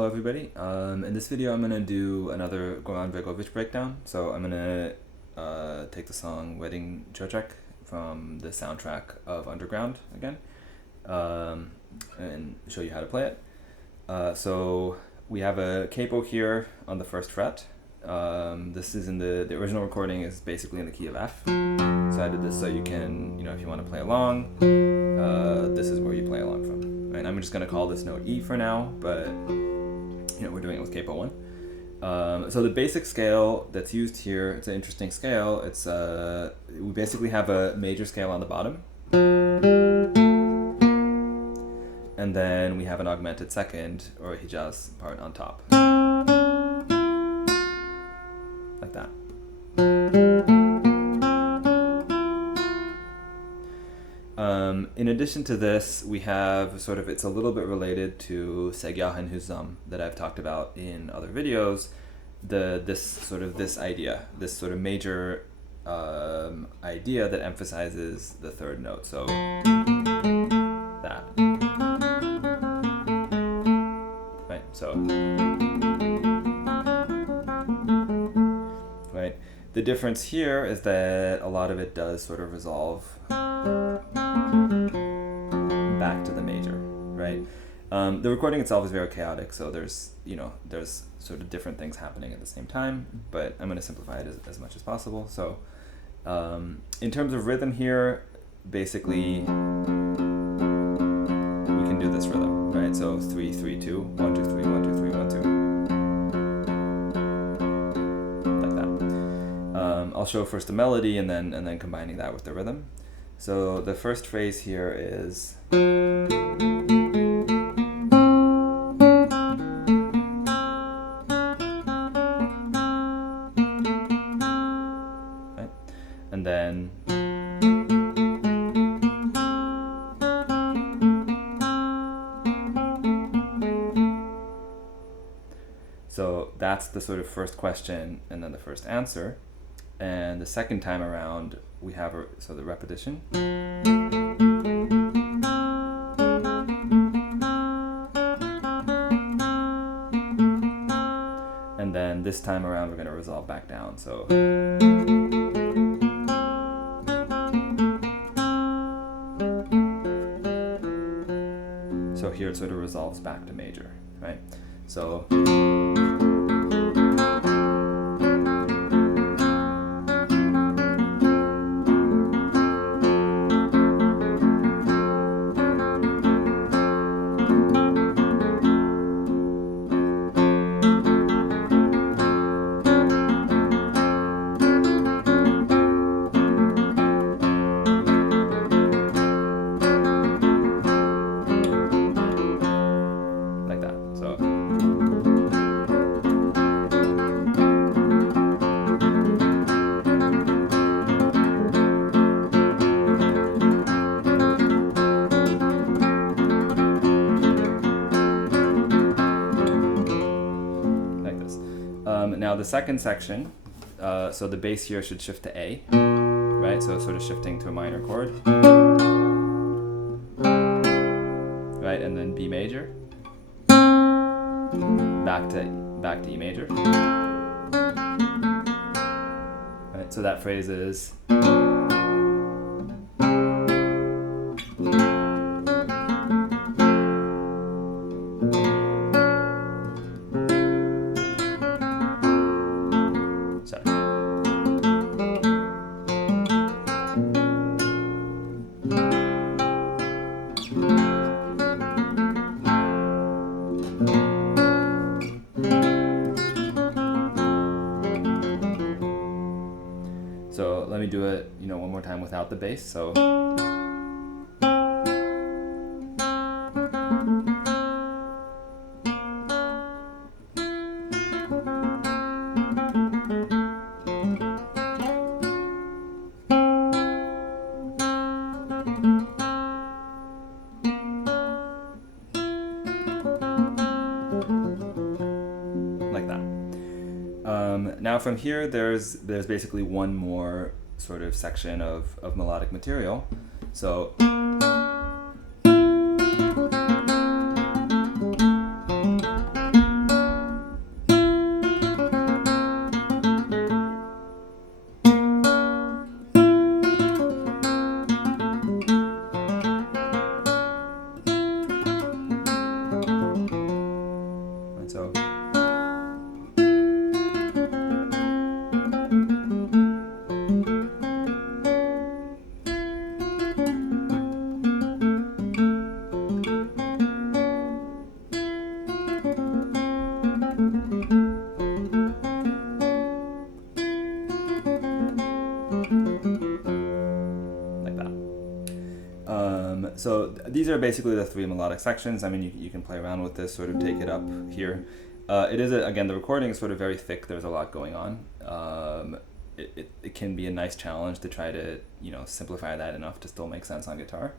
Hello everybody. In this video I'm going to do another Goran Bregovic breakdown. So I'm going to take the song Wedding Cocek from the soundtrack of Underground again and show you how to play it. So we have a capo here on the first fret. This is in the original recording is basically in the key of F. So I did this so you can, if you want to play along, this is where you play along from. Right? I'm just going to call this note E for now, but we're doing it with capo 1. So the basic scale that's used here, it's an interesting scale. It's we basically have a major scale on the bottom, and then we have an augmented second or a Hijaz part on top, like that. In addition to this, we have it's a little bit related to Segah and Huzam that I've talked about in other videos. This sort of major idea that emphasizes the third note. So that, right? So, right. The difference here is that a lot of it does sort of resolve back to the major, right? The recording itself is very chaotic, so there's sort of different things happening at the same time, but I'm going to simplify it as much as possible. So in terms of rhythm here, basically we can do this rhythm, right? So 3 3 2 1 2 3 1 2 3 1 2, like that. I'll show first the melody and then combining that with the rhythm. So the first phrase here is right? And then so that's the sort of first question and then the first answer. And the second time around, we have the repetition. And then this time around, we're going to resolve back down. So here it sort of resolves back to major, right? So now the second section, so the bass here should shift to A, right? So sort of shifting to a minor chord, right? And then B major, back to E major, right? So that phrase is So let me do it, one more time without the bass. So like that. Now from here, there's basically one more sort of section of melodic material. So these are basically the three melodic sections. I mean, you can play around with this, sort of take it up here. It is, again, the recording is sort of very thick. There's a lot going on. It can be a nice challenge to try to, simplify that enough to still make sense on guitar.